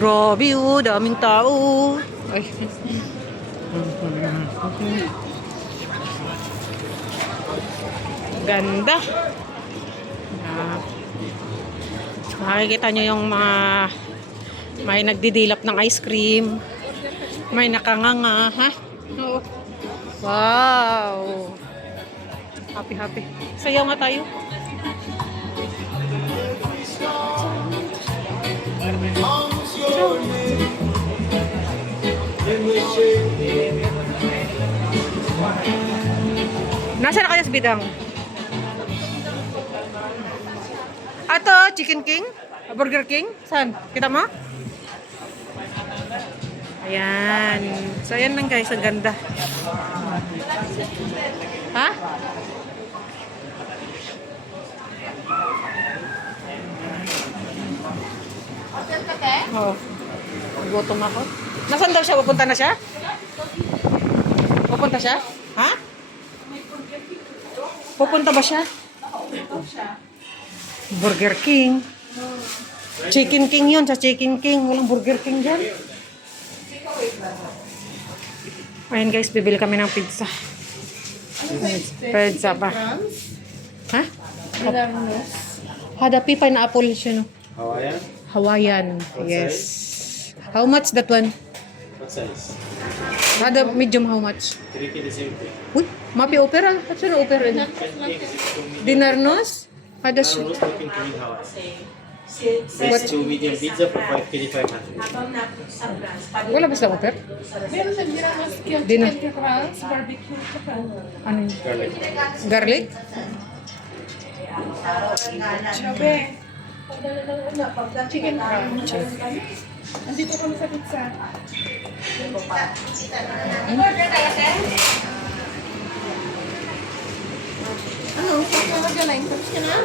Grabe oh, daming tao. Ay. Ganda. Ah. Makikita nyo yung mga may nagdidilap ng ice cream. May nakanganga, ha? Oo. Wow. Happy, happy. Sayaw nga tayo. Nasaan na kayo sa bidang? Ato, Chicken King? Burger King? Saan? Kita mo? Ayan. So, ayan lang guys. Ang ganda. Ha? Oo. Gutom ako. Nasaan daw siya? Pupunta na siya? Pupunta siya? Ha? Pupunta ba siya? Burger King. Chicken King yun. Sa Chicken King. Walang Burger King dyan. Ayan guys, bibili kami ng pizza. Pizza pa. Ha? Hadapi pineapple siya, no? Hawaiian? Hawaiian. Yes. How much that one? What size? Hada medium how much? 3K the same thing. Uy, mapi opera. At saan opera? Dinarnos? Hada Roast siya. looking green house. That's 2 medium pizza for 5K 500. Wala ba sila opera? Meron sa Miramas, Dino. chicken crabs, barbecue, tsaka Ano yun? Garlic. Garlic? chabe. Chicken crabs. Andito kami sa pizza. Ano? Tapos ka na?